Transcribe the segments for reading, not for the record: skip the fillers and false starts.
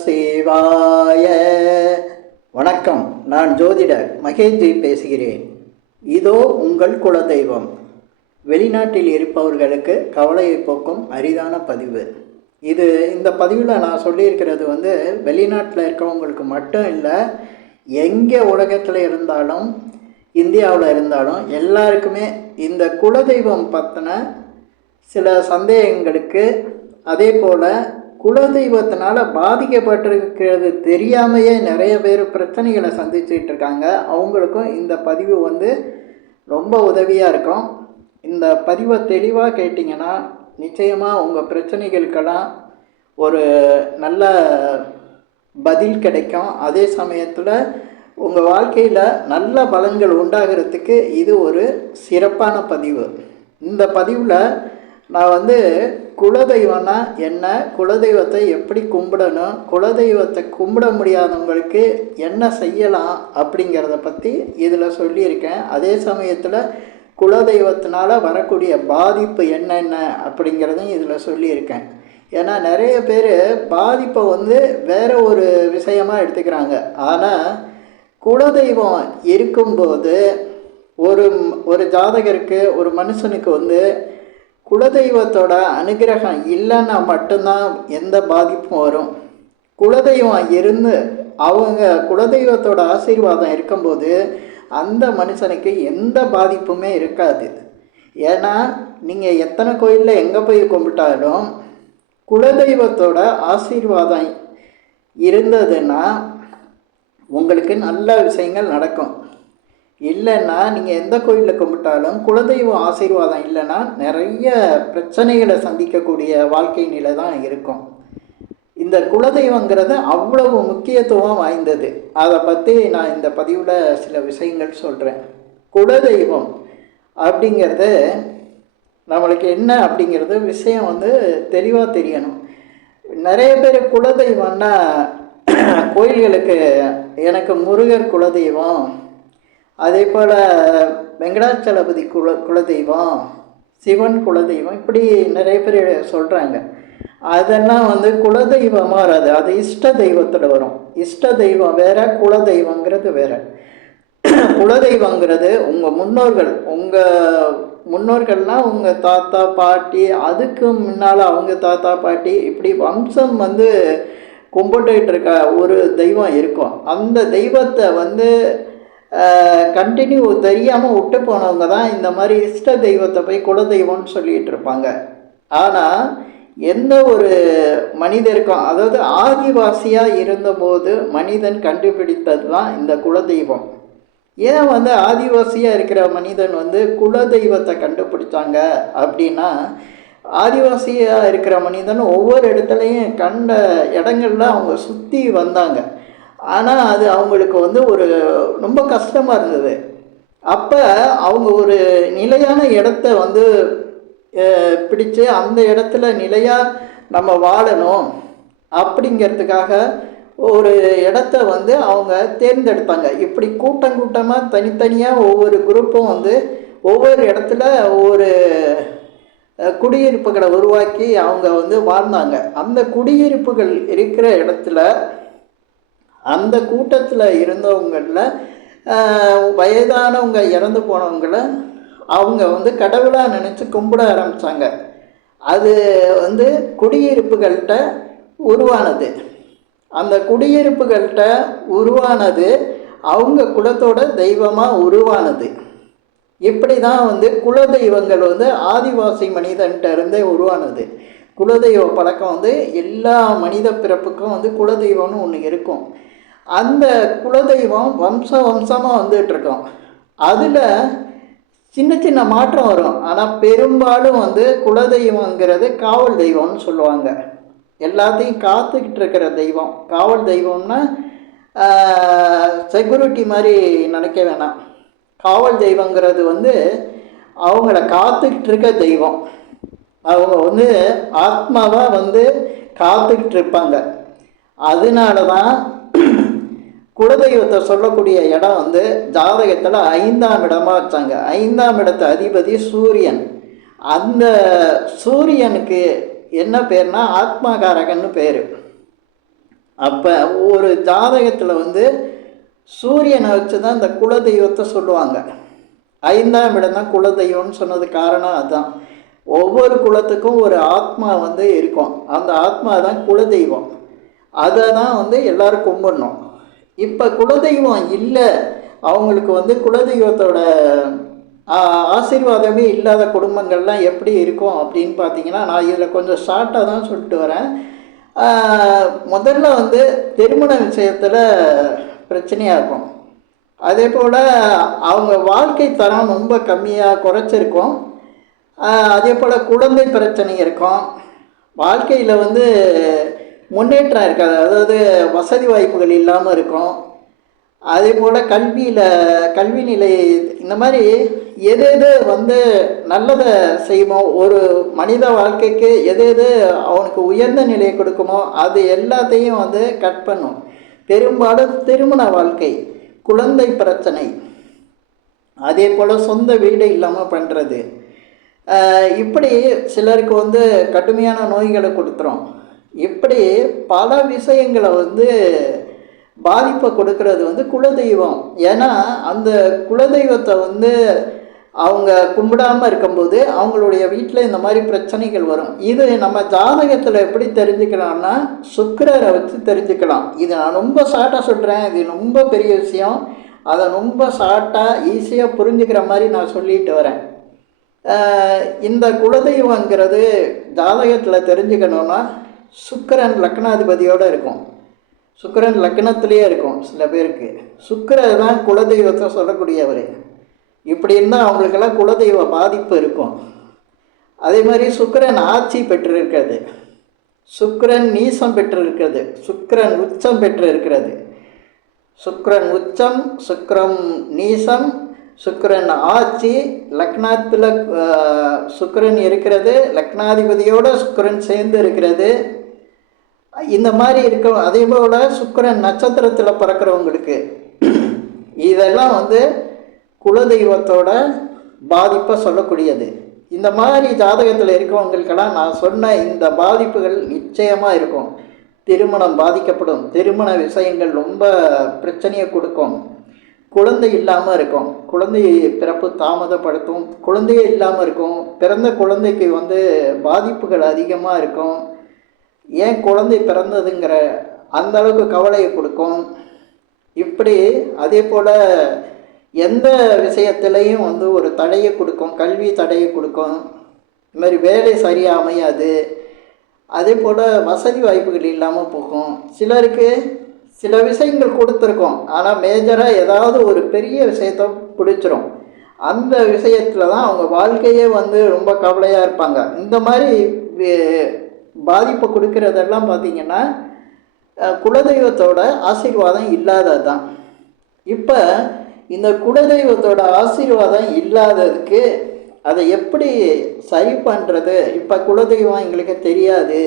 சிவாய. வணக்கம். நான் ஜோதிடர் மகேஷ்ஜி பேசுகிறேன். இதோ உங்கள் குலதெய்வம். வெளிநாட்டில் இருப்பவர்களுக்கு கவலையை போக்கும் அரிதான பதிவு இது. இந்த பதிவில் நான் சொல்லியிருக்கிறது வெளிநாட்டில் இருக்கிறவங்களுக்கு மட்டும் இல்லை, எங்கே உலகத்தில் இருந்தாலும் இந்தியாவில் இருந்தாலும் எல்லாருக்குமே இந்த குலதெய்வம் பற்றின சில சந்தேகங்களுக்கு, அதே போல் குலதெய்வத்தினால் பாதிக்கப்பட்டிருக்கிறது தெரியாமையே நிறைய பேர் பிரச்சனைகளை சந்திச்சுட்டு இருக்காங்க. அவங்களுக்கும் இந்த பதிவு ரொம்ப உதவியாக இருக்கும். இந்த பதிவை தெளிவாக கேட்டிங்கன்னா நிச்சயமாக உங்கள் பிரச்சனைகளுக்கெல்லாம் ஒரு நல்ல பதில் கிடைக்கும். அதே சமயத்தில் உங்கள் வாழ்க்கையில் நல்ல பலன்கள் உண்டாகிறதுக்கு இது ஒரு சிறப்பான பதிவு. இந்த பதிவில் நான் குலதெய்வம்னா என்ன, குலதெய்வத்தை எப்படி கும்பிடணும், குலதெய்வத்தை கும்பிட முடியாதவங்களுக்கு என்ன செய்யலாம் அப்படிங்கிறத பற்றி இதில் சொல்லியிருக்கேன். அதே சமயத்தில் குலதெய்வத்தினால் வரக்கூடிய பாதிப்பு என்னென்ன அப்படிங்கிறதையும் இதில் சொல்லியிருக்கேன். ஏன்னா நிறைய பேர் பாதிப்பை வேறு ஒரு விஷயமாக எடுத்துக்கிறாங்க. ஆனால் குலதெய்வம் இருக்கும்போது ஒரு ஜாதகருக்கு, ஒரு மனுஷனுக்கு குலதெய்வத்தோட அனுகிரகம் இல்லைன்னா மட்டும்தான் எந்த பாதிப்பும் வரும். குலதெய்வம் இருந்து அவங்க குலதெய்வத்தோட ஆசீர்வாதம் இருக்கும்போது அந்த மனுஷனுக்கு எந்த பாதிப்புமே இருக்காது. ஏன்னா நீங்கள் எத்தனை கோயிலில் எங்கே போய் கும்பிட்டாலும் குலதெய்வத்தோட ஆசீர்வாதம் இருந்ததுன்னா உங்களுக்கு நல்ல விஷயங்கள் நடக்கும். இல்லைன்னா நீங்கள் எந்த கோயிலில் கும்பிட்டாலும் குலதெய்வம் ஆசீர்வாதம் இல்லைன்னா நிறைய பிரச்சனைகளை சந்திக்கக்கூடிய வாழ்க்கை நிலை தான் இருக்கும். இந்த குலதெய்வங்கிறது அவ்வளவு முக்கியத்துவம் வாய்ந்தது. அதை பற்றி நான் இந்த பதிவில் சில விஷயங்கள் சொல்கிறேன். குலதெய்வம் அப்படிங்கிறது நம்மளுக்கு என்ன அப்படிங்கிறது விஷயம் தெளிவாக தெரியணும். நிறைய பேர் குலதெய்வம்னா கோயில்களுக்கு எனக்கு முருகர் குலதெய்வம், அதே போல் வெங்கடாச்சலபதி குலதெய்வம், சிவன் குலதெய்வம், இப்படி நிறைய பேர் சொல்கிறாங்க. அதெல்லாம் குலதெய்வமாக வராது. அது இஷ்ட தெய்வத்தில் வரும். இஷ்ட தெய்வம் வேற, குலதெய்வங்கிறது வேற. குலதெய்வங்கிறது உங்கள் முன்னோர்கள்னால் உங்கள் தாத்தா பாட்டி, அதுக்கு முன்னால் அவங்க தாத்தா பாட்டி, இப்படி வம்சம் கும்பிட்டுக்கிட்டு இருக்க ஒரு தெய்வம் இருக்கும். அந்த தெய்வத்தை கண்டினியூ தெரியாமல் விட்டு போனவங்க தான் இந்த மாதிரி இஷ்ட தெய்வத்தை போய் குலதெய்வம்னு சொல்லிகிட்டு இருப்பாங்க. ஆனால் எந்த ஒரு மனிதருக்கும், அதாவது ஆதிவாசியாக இருந்தபோது மனிதன் கண்டுபிடித்தது தான் இந்த குலதெய்வம். ஏன் ஆதிவாசியாக இருக்கிற மனிதன் குலதெய்வத்தை கண்டுபிடிச்சாங்க அப்படின்னா, ஆதிவாசியாக இருக்கிற மனிதன் ஒவ்வொரு இடத்துலையும் கண்ட இடங்கள்ல அவங்க சுற்றி வந்தாங்க. ஆனால் அது அவங்களுக்கு ஒரு ரொம்ப கஷ்டமாக இருந்தது. அப்போ அவங்க ஒரு நிலையான இடத்த பிடிச்சு அந்த இடத்துல நிலையாக நம்ம வாழணும் அப்படிங்கிறதுக்காக ஒரு இடத்த அவங்க தேர்ந்தெடுத்தாங்க. இப்படி கூட்டமாக தனித்தனியாக ஒவ்வொரு குரூப்பும் ஒவ்வொரு இடத்துல ஒவ்வொரு குடியிருப்புகளை உருவாக்கி அவங்க வாழ்ந்தாங்க. அந்த குடியிருப்புகள் இருக்கிற இடத்துல அந்த கூட்டத்தில் இருந்தவங்களில் வயதானவங்க இறந்து போனவங்களை அவங்க கடவுளாக நினச்சி கும்பிட ஆரம்பித்தாங்க. அது குடியிருப்புகள்கிட்ட உருவானது. அந்த குடியிருப்புகள்கிட்ட உருவானது அவங்க குலத்தோட தெய்வமாக உருவானது. இப்படி தான் குலதெய்வங்கள் ஆதிவாசி மனிதன்கிட்ட இருந்தே உருவானது. குலதெய்வ பழக்கம் எல்லா மனித பிறப்புக்கும் குலதெய்வம்னு ஒன்று இருக்கும். அந்த குலதெய்வம் வம்சமாக வந்துட்டுருக்கோம். அதில் சின்ன சின்ன மாற்றம் வரும். ஆனால் பெரும்பாலும் குலதெய்வங்கிறது காவல் தெய்வம்னு சொல்லுவாங்க. எல்லாத்தையும் காத்துக்கிட்டு இருக்கிற தெய்வம். காவல் தெய்வம்னா செக்யூரிட்டி மாதிரி நினைக்க வேணாம். காவல் தெய்வங்கிறது அவங்கள காத்துக்கிட்டு இருக்க தெய்வம். அவங்க ஆத்மாவாக காத்துக்கிட்டு இருப்பாங்க. அதனால தான் குலதெய்வத்தை சொல்லக்கூடிய இடம் ஜாதகத்தில் 5ஆம் இடமாக வச்சாங்க. 5ஆம் இடத்து அதிபதி சூரியன். அந்த சூரியனுக்கு என்ன பேர்னா ஆத்மாகாரகன்னு பேர். அப்போ ஒரு ஜாதகத்தில் வந்து சூரியனை வச்சு தான் இந்த குலதெய்வத்தை சொல்லுவாங்க. 5ஆம் இடம் தான் குலதெய்வம்னு சொன்னது காரணம் அதுதான். ஒவ்வொரு குலத்துக்கும் ஒரு ஆத்மா வந்து இருக்கும். அந்த ஆத்மா தான் குலதெய்வம். அதை தான் வந்து எல்லோரும் கும்பிடணும். இப்போ குலதெய்வம் இல்லை, அவங்களுக்கு வந்து குலதெய்வத்தோட ஆசீர்வாதமே இல்லாத குடும்பங்கள்லாம் எப்படி இருக்கும் அப்படின்னு பார்த்தீங்கன்னா, நான் இதில் கொஞ்சம் ஷார்ட்டாக தான் சொல்லிட்டு வரேன். முதல்ல வந்து திருமண விஷயத்தில் பிரச்சனையாக இருக்கும். அதே போல் அவங்க வாழ்க்கை தரம் ரொம்ப கம்மியாக குறைச்சிருக்கும். அதே போல் குழந்தை பிரச்சனை இருக்கும். வாழ்க்கையில் வந்து முன்னேற்றம் இருக்காது, அதாவது வசதி வாய்ப்புகள் இல்லாமல் இருக்கும். அதே போல் கல்வி நிலை இந்த மாதிரி எது எது வந்து நல்லதை செய்வோம், ஒரு மனித வாழ்க்கைக்கு எது எது அவனுக்கு உயர்ந்த நிலையை கொடுக்குமோ அது எல்லாத்தையும் வந்து கட் பண்ணும். பெரும்பாலும் திருமண வாழ்க்கை, குழந்தை பிரச்சனை, அதே போல் சொந்த வீடு இல்லாமல் பண்ணுறது, இப்படி சிலருக்கு வந்து கடுமையான நோய்களை கொடுத்துரும். இப்படி பல விஷயங்களை வந்து பாதிப்பை கொடுக்கறது வந்து குலதெய்வம். ஏன்னா அந்த குலதெய்வத்தை வந்து அவங்க கும்பிடாமல் இருக்கும்போது அவங்களுடைய வீட்டில் இந்த மாதிரி பிரச்சனைகள் வரும். இது நம்ம ஜாதகத்தில் எப்படி தெரிஞ்சுக்கலாம்னா சுக்கிரரை வச்சு தெரிஞ்சுக்கலாம். இது நான் ரொம்ப ஷார்ட்டாக சொல்கிறேன், இது ரொம்ப பெரிய விஷயம். அதை ரொம்ப ஷார்ட்டாக ஈஸியாக புரிஞ்சுக்கிற மாதிரி நான் சொல்லிட்டு வரேன். இந்த குலதெய்வங்கிறது ஜாதகத்தில் தெரிஞ்சுக்கணுன்னா சுக்கிரன் லக்னாதிபதியோடு இருக்கும். சுக்கிரன் லக்னத்திலேயே இருக்கும். சில பேருக்கு சுக்கிரர் தான் குலதெய்வத்தை சொல்லக்கூடியவர். இப்படி இருந்தால் அவங்களுக்கெல்லாம் குலதெய்வ பாதிப்பு இருக்கும். அதே மாதிரி சுக்கிரன் ஆட்சி பெற்றிருக்கிறது, சுக்கிரன் நீசம் பெற்றிருக்கிறது, சுக்கிரன் உச்சம் பெற்று இருக்கிறது. சுக்கிரன் உச்சம், சுக்கிரன் நீசம், சுக்கிரன் ஆட்சி, லக்னத்தில் சுக்கிரன் இருக்கிறது, லக்னாதிபதியோடு சுக்கிரன் சேர்ந்து இருக்கிறது. இந்த மாதிரி இருக்க. அதே போல் சுக்கிரன் நட்சத்திரத்தில் பிறக்கிறவங்களுக்கு இதெல்லாம் வந்து குலதெய்வத்தோட பாதிப்பை சொல்லக்கூடியது. இந்த மாதிரி ஜாதகத்தில் இருக்கவங்களுக்கெல்லாம் நான் சொன்ன இந்த பாதிப்புகள் நிச்சயமாக இருக்கும். திருமணம் பாதிக்கப்படும், திருமண விஷயங்கள் ரொம்ப பிரச்சனையை கொடுக்கும், குழந்தை இல்லாமல் இருக்கும், குழந்தை பிறப்பு தாமதப்படுத்தும், குழந்தையே இல்லாமல் இருக்கும், பிறந்த குழந்தைக்கு வந்து பாதிப்புகள் அதிகமாக இருக்கும். ஏன் குழந்தை பிறந்ததுங்கிற அந்த அளவுக்கு கவலையை கொடுக்கும். இப்படி அதே போல் எந்த விஷயத்துலையும் வந்து ஒரு தடையை கொடுக்கும், கல்வி தடையை கொடுக்கும். இது மாதிரி வேலை சரியாக அமையாது. அதே போல் வசதி வாய்ப்புகள் இல்லாமல் போகும். சிலருக்கு சில விஷயங்கள் கொடுத்துருக்கோம், ஆனால் மேஜராக ஏதாவது ஒரு பெரிய விஷயத்தை பிடிச்சிரும். அந்த விஷயத்தில் தான் அவங்க வாழ்க்கையே வந்து ரொம்ப கவலையாக இருப்பாங்க. இந்த மாதிரி பாதிப்பை கொடுக்கறதெல்லாம் பார்த்திங்கன்னா குலதெய்வத்தோட ஆசீர்வாதம் இல்லாதது தான். இப்போ இந்த குலதெய்வத்தோட ஆசீர்வாதம் இல்லாததுக்கு அதை எப்படி சரி பண்ணுறது? இப்போ குலதெய்வம் எங்களுக்கு தெரியாது,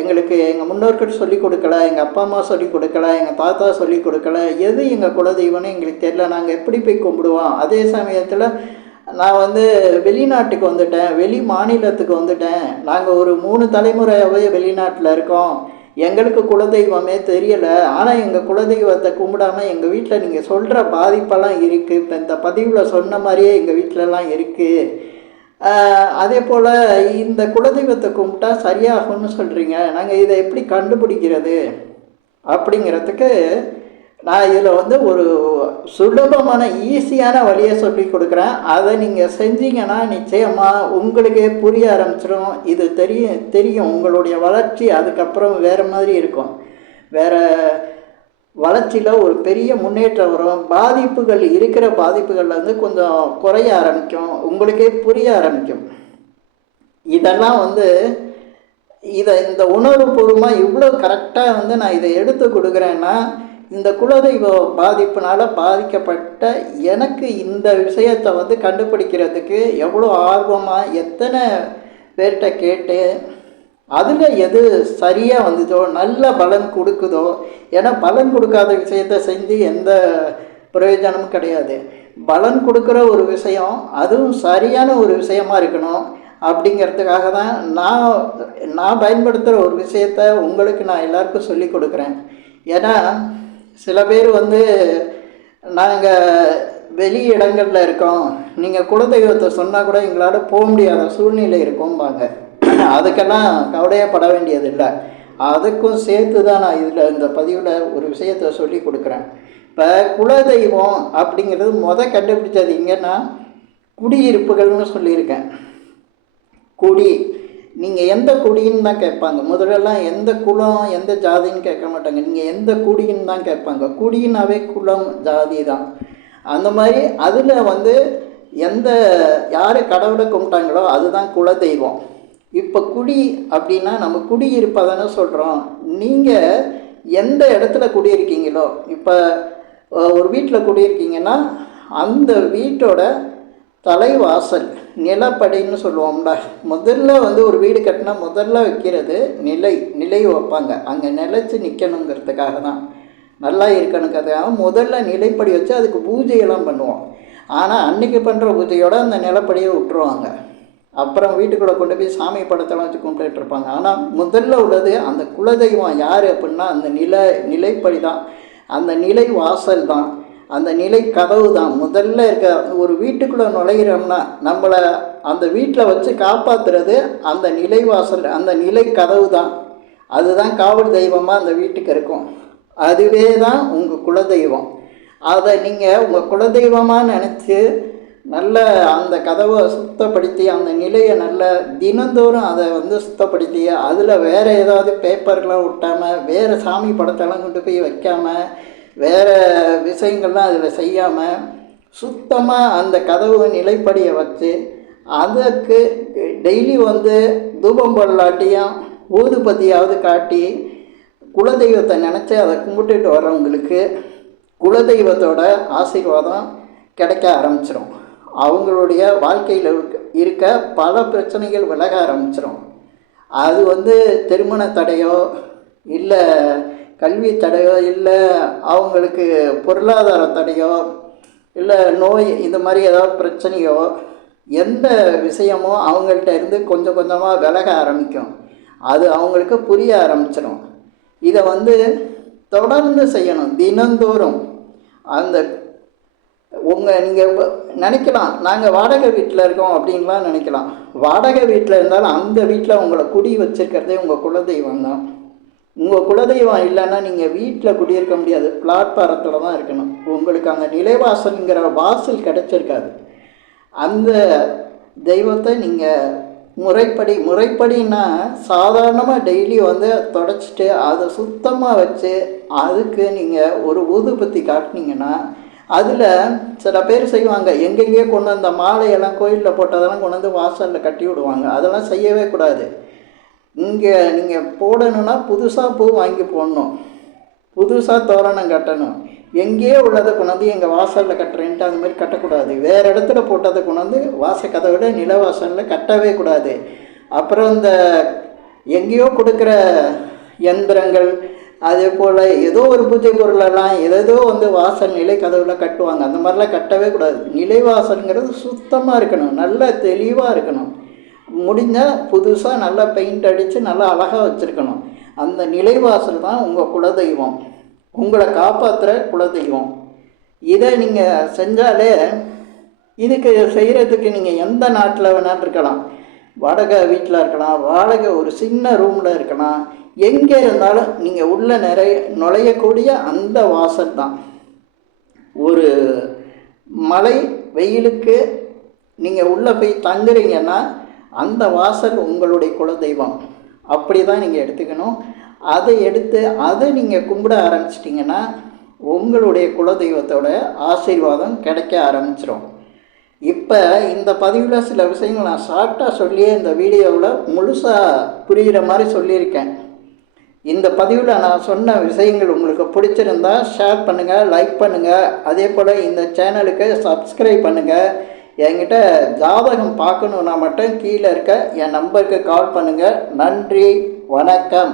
எங்களுக்கு எங்கள் முன்னோர்கள் சொல்லிக் கொடுக்கல, எங்கள் அப்பா அம்மா சொல்லிக் கொடுக்கல, எங்கள் தாத்தா சொல்லிக் கொடுக்கல, எது எங்கள் குலதெய்வம்னு எங்களுக்கு தெரியல, நாங்கள் எப்படி போய் கும்பிடுவோம்? அதே சமயத்தில் நான் வந்து வெளிநாட்டுக்கு வந்துட்டேன், வெளி மாநிலத்துக்கு வந்துட்டேன், நாங்கள் ஒரு 3 தலைமுறையாகவே வெளிநாட்டில் இருக்கோம், எங்களுக்கு குலதெய்வமே தெரியலை, ஆனால் எங்கள் குலதெய்வத்தை கும்பிடாமல் எங்கள் வீட்டில் நீங்கள் சொல்கிற பாதிப்பெல்லாம் இருக்குது. இப்போ இந்த பதிவில் சொன்ன மாதிரியே எங்கள் வீட்டிலலாம் இருக்குது. அதே போல் இந்த குலதெய்வத்தை கும்பிட்டா சரியாகும்னு சொல்கிறீங்க, நாங்கள் இதை எப்படி கண்டுபிடிக்கிறது அப்படிங்கிறதுக்கு நான் இதில் வந்து ஒரு சுலபமான ஈஸியான வழியை சொல்லி கொடுக்குறேன். அதை நீங்கள் செஞ்சீங்கன்னா நிச்சயமாக உங்களுக்கே புரிய ஆரம்பிச்சிடும். இது தெரியும் உங்களுடைய வளர்ச்சி அதுக்கப்புறம் வேறு மாதிரி இருக்கும், வேறு வளர்ச்சியில் ஒரு பெரிய முன்னேற்றம் வரும். பாதிப்புகள் இருக்கிற பாதிப்புகளில் வந்து கொஞ்சம் குறைய ஆரம்பிக்கும், உங்களுக்கே புரிய ஆரம்பிக்கும். இதெல்லாம் வந்து இந்த உணர்வுபூர்வமாக இவ்வளோ கரெக்டாக வந்து நான் இதை எடுத்து கொடுக்குறேன்னா இந்த குலதெய்வ பாதிப்புனால் பாதிக்கப்பட்ட எனக்கு இந்த விஷயத்தை வந்து கண்டுபிடிக்கிறதுக்கு எவ்வளோ ஆர்வமாக எத்தனை பேர்கிட்ட கேட்டு அதில் எது சரியாக வந்துதோ நல்ல பலன் கொடுக்குதோ. ஏன்னா பலன் கொடுக்காத விஷயத்தை செஞ்சு எந்த பிரயோஜனமும் கிடையாது. பலன் கொடுக்குற ஒரு விஷயம் அதுவும் சரியான ஒரு விஷயமா இருக்கணும். அப்படிங்கிறதுக்காக தான் நான் பயன்படுத்துகிற ஒரு விஷயத்த உங்களுக்கு நான் எல்லாருக்கும் சொல்லி கொடுக்குறேன். ஏன்னா சில பேர் வந்து நாங்கள் வெளி இடங்களில் இருக்கோம், நீங்கள் குலதெய்வத்தை சொன்னால் கூட எங்களால் போக முடியாத சூழ்நிலை இருக்கும்பாங்க. அதுக்கெல்லாம் கவலையப்பட வேண்டியதில்லை. அதுக்கும் சேர்த்து தான் நான் இதில் இந்த பதிவில் ஒரு விஷயத்தை சொல்லி கொடுக்குறேன். இப்போ குலதெய்வம் அப்படிங்கிறது கண்டுபிடிச்சது இங்கன்னா குடியிருப்புகள்னு சொல்லியிருக்கேன். குடி, நீங்கள் எந்த குடின்னு தான் கேட்பாங்க. முதல்லலாம் எந்த குலம் எந்த ஜாதின்னு கேட்க மாட்டாங்க, நீங்கள் எந்த குடின்னு தான் கேட்பாங்க. குடினாவே குலம் ஜாதி தான். அந்த மாதிரி அதில் வந்து யார் கடவுளை கும்பிட்டாங்களோ அதுதான் குலதெய்வம். இப்போ குடி அப்படின்னா நம்ம குடியிருப்பதானே சொல்கிறோம். நீங்கள் எந்த இடத்துல குடியிருக்கீங்களோ, இப்போ ஒரு வீட்டில் குடியிருக்கீங்கன்னா அந்த வீட்டோட தலைவாசல் நிலப்படின்னு சொல்லுவோம்ல. முதல்ல வந்து ஒரு வீடு கட்டினா முதல்ல வைக்கிறது நிலை வைப்பாங்க. அங்கே நிலைச்சி நிற்கணுங்கிறதுக்காக தான், நல்லா இருக்கணுங்கிறதுக்காக முதல்ல நிலைப்படி வச்சு அதுக்கு பூஜையெல்லாம் பண்ணுவோம். ஆனால் அன்றைக்கி பண்ணுற பூஜையோடு அந்த நிலப்படியை விட்டுருவாங்க. அப்புறம் வீட்டுக்குள்ளே கொண்டு போய் சாமி படத்தெல்லாம் வச்சு கும்பிட்டுட்டு இருப்பாங்க. ஆனால் முதல்ல உள்ளது அந்த குலதெய்வம் யார் அப்படின்னா அந்த நிலைப்படி தான், அந்த நிலை வாசல் தான், அந்த நிலை கதவு தான். முதல்ல இருக்க ஒரு வீட்டுக்குள்ளே நுழைகிறோம்னா நம்மளை அந்த வீட்டில் வச்சு காப்பாற்றுறது அந்த நிலைவாசல், அந்த நிலை கதவு தான். அதுதான் காவல் தெய்வமாக அந்த வீட்டுக்கு இருக்கும். அதுவே தான் உங்கள் குலதெய்வம். அதை நீங்கள் உங்கள் குலதெய்வமாக நினச்சி நல்ல அந்த கதவை சுத்தப்படுத்தி அந்த நிலையை நல்ல தினந்தோறும் அதை வந்து சுத்தப்படுத்தி அதில் வேறு ஏதாவது பேப்பர்லாம் ஒட்டாமல் வேறு சாமி படத்தெல்லாம் கொண்டு போய் வைக்காமல் வேறு விஷயங்கள்லாம் அதில் செய்யாமல் சுத்தமாக அந்த கதவு நிலைப்படியை வச்சு அதுக்கு டெய்லி வந்து தூபம் போடலாட்டியும் ஊதுபத்தியாவது காட்டி குலதெய்வத்தை நினச்சி அதை கும்பிட்டுட்டு வரவங்களுக்கு குலதெய்வத்தோட ஆசீர்வாதம் கிடைக்க ஆரம்பிச்சிடும். அவங்களுடைய வாழ்க்கையில் இருக்க பல பிரச்சனைகள் விலக ஆரம்பிச்சிடும். அது வந்து திருமண தடையோ இல்லை கல்வி தடையோ இல்லை அவங்களுக்கு பொருளாதார தடையோ இல்லை நோய் இந்த மாதிரி ஏதாவது பிரச்சனையோ எந்த விஷயமோ அவங்கள்ட்ட இருந்து கொஞ்சம் கொஞ்சமாக விலக ஆரம்பிக்கும். அது அவங்களுக்கு புரிய ஆரம்பிச்சிடும். இதை வந்து தொடர்ந்து செய்யணும் தினந்தோறும். அந்த நீங்கள் நினைக்கலாம் நாங்கள் வாடகை வீட்டில் இருக்கோம் அப்படின்லாம் நினைக்கலாம். வாடகை வீட்டில் இருந்தாலும் அந்த வீட்டில் உங்களை குடி வச்சுருக்கிறதே உங்கள் குலதெய்வம் தான். உங்கள் குலதெய்வம் இல்லைன்னா நீங்கள் வீட்டில் குடியிருக்க முடியாது, பிளாட்பாரத்தில் தான் இருக்கணும். உங்களுக்கு அந்த நிலைவாசல்ங்கிற வாசல் கிடச்சிருக்காது. அந்த தெய்வத்தை நீங்கள் முறைப்படின்னா சாதாரணமாக டெய்லி வந்து தொடச்சிட்டு அதை சுத்தமாக வச்சு அதுக்கு நீங்கள் ஒரு ஊதுபத்தி காட்டினீங்கன்னா அதில் சில பேர் செய்வாங்க, எங்கெங்கேயோ கொண்டு வந்த மாலையெல்லாம் கோயிலில் போட்டதெல்லாம் கொண்டு வந்து வாசலில் கட்டி விடுவாங்க. அதெல்லாம் செய்யவே கூடாது. இங்கே நீங்கள் போடணுன்னா புதுசாக பூ வாங்கி போடணும், புதுசாக தோரணம் கட்டணும். எங்கேயோ உள்ளதை கொண்டாந்து எங்கள் வாசலில் கட்டுறேன்ட்டு அந்த மாதிரி கட்டக்கூடாது. வேறு இடத்துல போட்டதை கொண்டாந்து வாசக்கதை விட நிலவாசலில் கட்டவே கூடாது. அப்புறம் இந்த எங்கேயோ கொடுக்குற யந்திரங்கள் அதே போல் ஏதோ ஒரு பூஜை பொருளெல்லாம் ஏதோ வந்து வாசல் நிலை கதவுல கட்டுவாங்க. அந்த மாதிரிலாம் கட்டவே கூடாது. நிலைவாசல்ங்கிறது சுத்தமாக இருக்கணும், நல்லா தெளிவாக இருக்கணும். முடிஞ்சால் புதுசாக நல்லா பெயிண்ட் அடித்து நல்லா அழகாக வச்சுருக்கணும். அந்த நிலைவாசல் தான் உங்கள் குலதெய்வம், உங்களை காப்பாற்றுற குலதெய்வம். இதை நீங்கள் செஞ்சாலே இதுக்கு செய்கிறதுக்கு நீங்கள் எந்த நாட்டில் வேணாலும் இருக்கலாம், வாடகை வீட்டில் இருக்கலாம், வாடகை ஒரு சின்ன ரூமில் இருக்கலாம், எங்கே இருந்தாலும் நீங்கள் உள்ளே நுழையக்கூடிய அந்த வாசல் தான். ஒரு மழை வெயிலுக்கு நீங்கள் உள்ளே போய் தங்குறீங்கன்னா அந்த வாசல் உங்களுடைய குலதெய்வம். அப்படி தான் நீங்கள் எடுத்துக்கணும். அதை எடுத்து அதை நீங்கள் கும்பிட ஆரம்பிச்சிட்டிங்கன்னா உங்களுடைய குலதெய்வத்தோட ஆசீர்வாதம் கிடைக்க ஆரம்பிச்சிடும். இப்போ இந்த பதிவில் சில விஷயங்கள் நான் ஷார்ட்டாக சொல்லியே இந்த வீடியோவில் முழுசாக புரிகிற மாதிரி சொல்லியிருக்கேன். இந்த பதிவில் நான் சொன்ன விஷயங்கள் உங்களுக்கு பிடிச்சிருந்தா ஷேர் பண்ணுங்கள், லைக் பண்ணுங்கள். அதே போல் இந்த சேனலுக்கு சப்ஸ்கிரைப் பண்ணுங்கள். என்கிட்ட ஜாதகம் பார்க்கணுன்னா மட்டும் கீழே இருக்க என் நம்பருக்கு கால் பண்ணுங்கள். நன்றி, வணக்கம்.